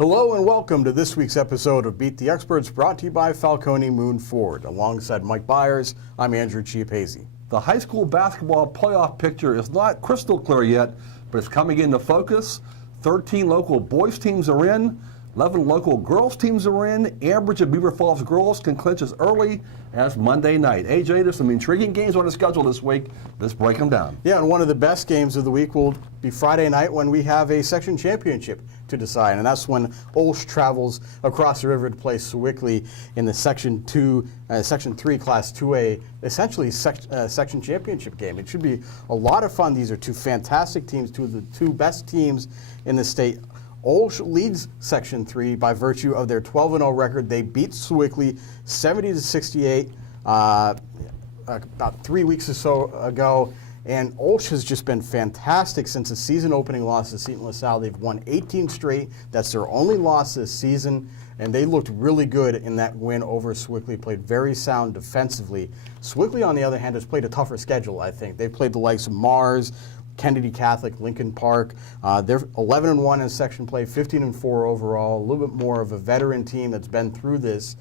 Hello and welcome to this week's episode of Beat the Experts, brought to you by Falcone Moon Ford. Alongside Mike Bires, I'm Andrew Chiappazzi. The high school basketball playoff picture is not crystal clear yet, but it's coming into focus. 13 local boys teams are in, 11 local girls teams are in. Ambridge and Beaver Falls girls can clinch as early as Monday night. AJ, there's some intriguing games on the schedule this week. Let's break them down. Yeah, and one of the best games of the week will be Friday night when we have a section championship to decide, and that's when OLSH travels across the river to play Sewickley in the Section 3 Class 2A, essentially section championship game. It should be a lot of fun. These are two fantastic teams, two of the two best teams in the state. OLSH leads Section 3 by virtue of their 12-0 record. They beat Sewickley 70-68 about 3 weeks or so ago. And OLSH has just been fantastic since the season opening loss to Seton LaSalle. They've won 18 straight. That's their only loss this season. And they looked really good in that win over Sewickley, played very sound defensively. Sewickley, on the other hand, has played a tougher schedule, I think. They've played the likes of Mars, Kennedy Catholic, Lincoln Park. They're 11-1 in section play, 15-4 overall, a little bit more of a veteran team that's been through this.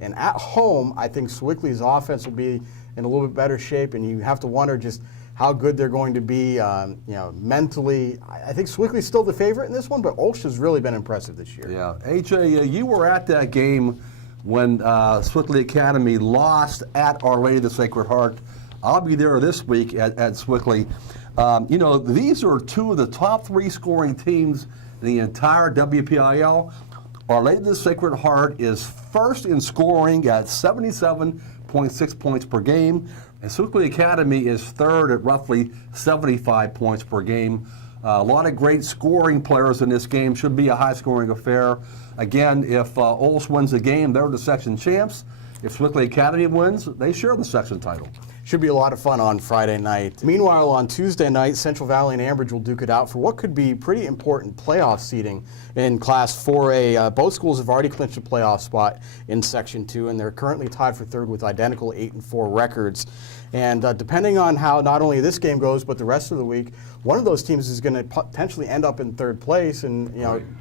And at home, I think Sewickley's offense will be in a little bit better shape, and you have to wonder just how good they're going to be mentally. I think Sewickley's still the favorite in this one, but OLSH has really been impressive this year. Yeah, AJ, you were at that game when Sewickley Academy lost at Our Lady of the Sacred Heart. I'll be there this week at Sewickley. These are two of the top three scoring teams in the entire WPIL. Our Lady of the Sacred Heart is first in scoring at 77.6 points per game, and Sewickley Academy is third at roughly 75 points per game. A lot of great scoring players in this game. Should be a high-scoring affair. Again, if OLSH wins the game, they're the section champs. If Sewickley Academy wins, they share the section title. Should be a lot of fun on Friday night. Meanwhile, on Tuesday night, Central Valley and Ambridge will duke it out for what could be pretty important playoff seeding in Class 4A. Both schools have already clinched a playoff spot in Section 2, and they're currently tied for third with identical 8-4 records. And depending on how not only this game goes, but the rest of the week, one of those teams is going to potentially end up in third place and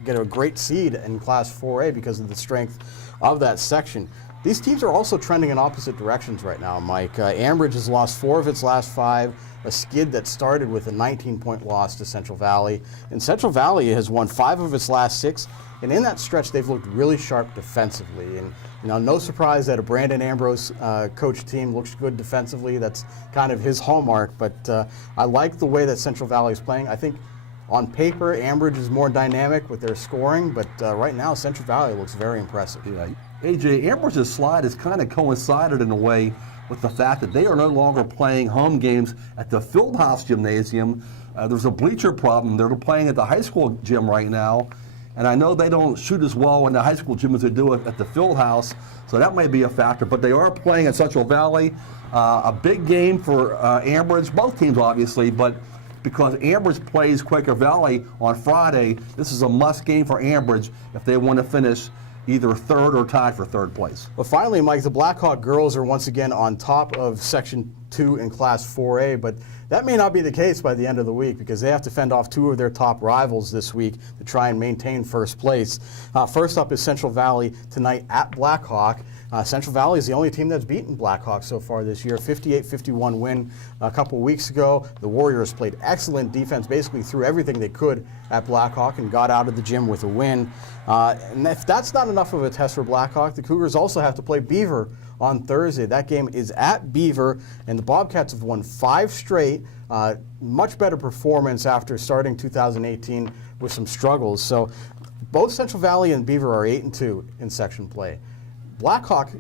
get a great seed in Class 4A because of the strength of that section. These teams are also trending in opposite directions right now, Mike. Ambridge has lost 4 of its last 5, a skid that started with a 19-point loss to Central Valley. And Central Valley has won 5 of its last 6, and in that stretch, they've looked really sharp defensively. And no surprise that a Brandon Ambrose coach team looks good defensively. That's kind of his hallmark. But I like the way that Central Valley is playing. I think on paper, Ambridge is more dynamic with their scoring, but right now, Central Valley looks very impressive. Yeah. AJ, Ambridge's slide has kind of coincided in a way with the fact that they are no longer playing home games at the Fieldhouse Gymnasium. There's a bleacher problem. They're playing at the high school gym right now, and I know they don't shoot as well in the high school gym as they do at the Fieldhouse, so that may be a factor. But they are playing at Central Valley. A big game for Ambridge, both teams obviously, but because Ambridge plays Quaker Valley on Friday, this is a must game for Ambridge if they want to finish either third or tied for third place. Well, finally, Mike, the Blackhawk girls are once again on top of Section 2 in Class 4A, but that may not be the case by the end of the week because they have to fend off 2 of their top rivals this week to try and maintain first place. First up is Central Valley tonight at Blackhawk. Central Valley is the only team that's beaten Blackhawk so far this year. 58-51 win a couple weeks ago. The Warriors played excellent defense, basically threw everything they could at Blackhawk and got out of the gym with a win. And if that's not enough of a test for Blackhawk, the Cougars also have to play Beaver on Thursday. That game is at Beaver, and the Bobcats have won 5 straight. Much better performance after starting 2018 with some struggles. So both Central Valley and Beaver are 8-2 in section play. Blackhawk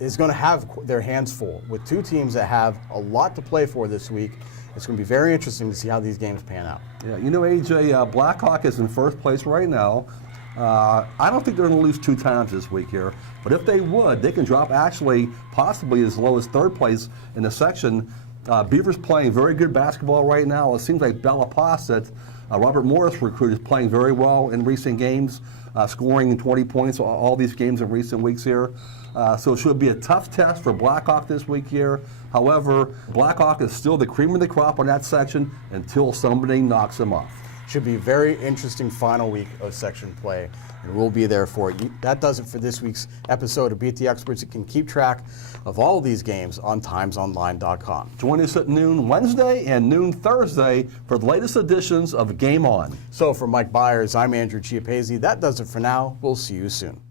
is going to have their hands full with 2 teams that have a lot to play for this week. It's going to be very interesting to see how these games pan out. Yeah, AJ, Blackhawk is in first place right now. I don't think they're going to lose 2 times this week here, but if they would, they can drop actually possibly as low as third place in the section. Beaver's playing very good basketball right now. It seems like Bella Posset, Robert Morris recruit, is playing very well in recent games, scoring 20 points all these games in recent weeks here. So it should be a tough test for Blackhawk this week here. However, Blackhawk is still the cream of the crop on that section until somebody knocks them off. Should be a very interesting final week of section play, and we'll be there for it. That does it for this week's episode of Beat the Experts. You can keep track of all of these games on timesonline.com. Join us at noon Wednesday and noon Thursday for the latest editions of Game On. So for Mike Bires, I'm Andrew Chiappazzi. That does it for now. We'll see you soon.